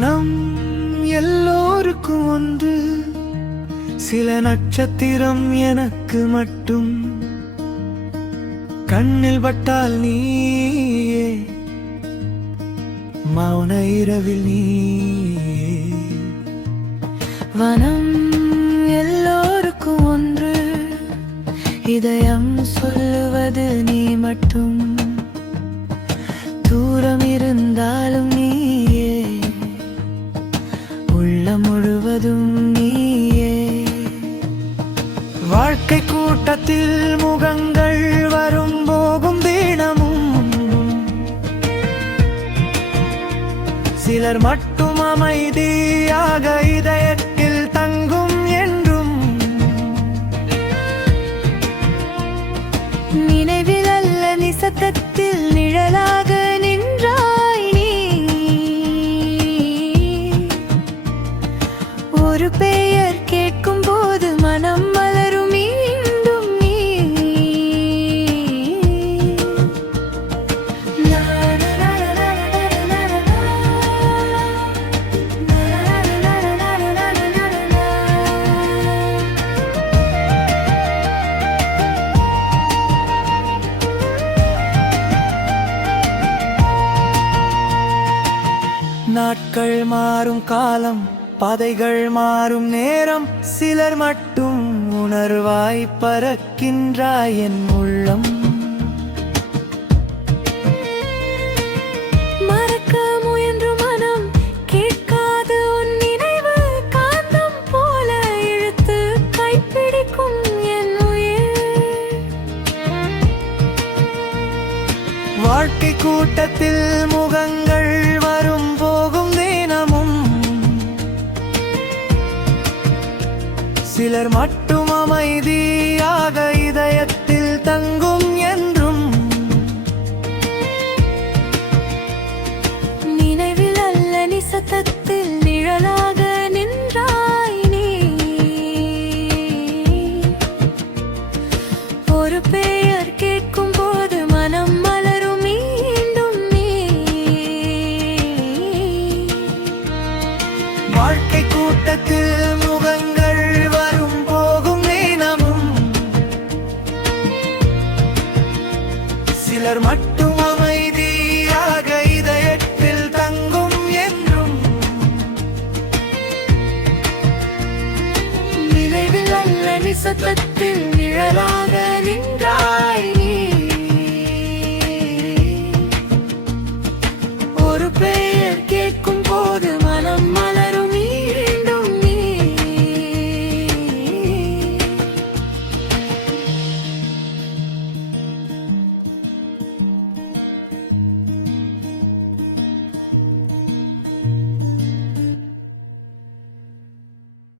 வானம் எல்லோருக்கும் ஒன்று, சில நட்சத்திரம் எனக்கு மட்டும். கண்ணில் பட்டால் நீயே, மௌன இரவில் நீயே. வனம் எல்லோருக்கும் ஒன்று, இதயம் சொல்லுவது நீ மட்டும். தூரம் இருந்தாலும் நீயே, உள்ளம் முழுவதும் நீயே. வாழ்க்கை கூட்டத்தில் முகங்கள் வரும் போகும் தினமும், சிலர் மட்டும் அமைதியாக இதயத்தில் தங்கும் என்றும். நினைவில் அல்ல நிசத்தத்தில் நிழலாக நின்றாய் நீ. ஒரு பெயர் கேட்கும் போது மனம் மலரும் மீண்டும் நீ. நாட்கள் மாறும் காலம், பாதைகள் மாறும் நேரம், சிலர் மட்டும் உணர்வாய் பறக்கின்றாய் என் உள்ளம். மறக்க முயன்று மனம் கேட்காது உன் நினைவு, காந்தம் போல இழுத்து கைப்பிடிக்கும் என் உயிர். வாழ்க்கை கூட்டத்தில் முகங்கள் வரும் போகும் தினமும், சிலர் மட்டும் அமைதியாக இதயத்தில் தங்கும் என்றும். நினைவில் அல்ல நிசத்தத்தில் நிழலாக நின்றாய் நீ. ஒரு பெயர் கேட்கும் போது மனம் மலரும் மீண்டும் நீ. வாழ்க்கை கூட்டத்தில் முகங்கள் வரும் போகும் தினமும், சிலர் மட்டும் அமைதியாக இதயத்தில் தங்கும் என்றும். நினைவில் அல்ல நிசத்தத்தில் நிழலாக நின்ற